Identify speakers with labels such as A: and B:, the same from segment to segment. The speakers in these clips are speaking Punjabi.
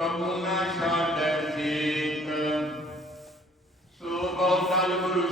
A: ਕਬੂ ਨਾ ਛਾੜੈ ਸੀਤ। ਸੋ ਬਹੁ ਸਲ ਗੁਰੂ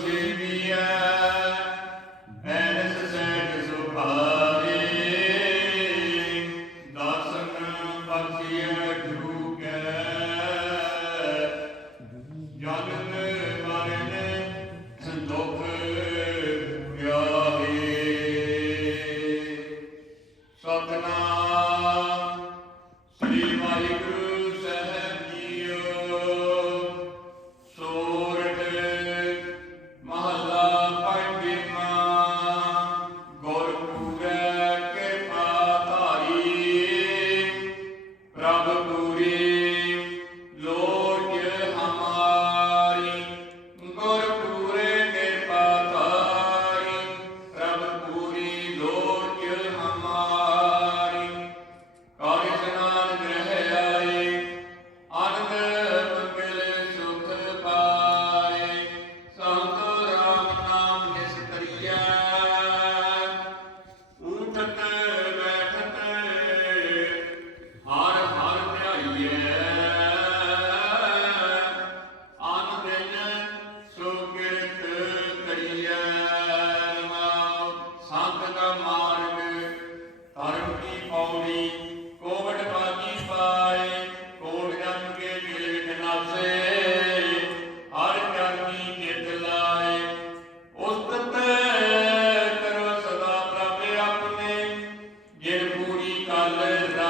A: Italy.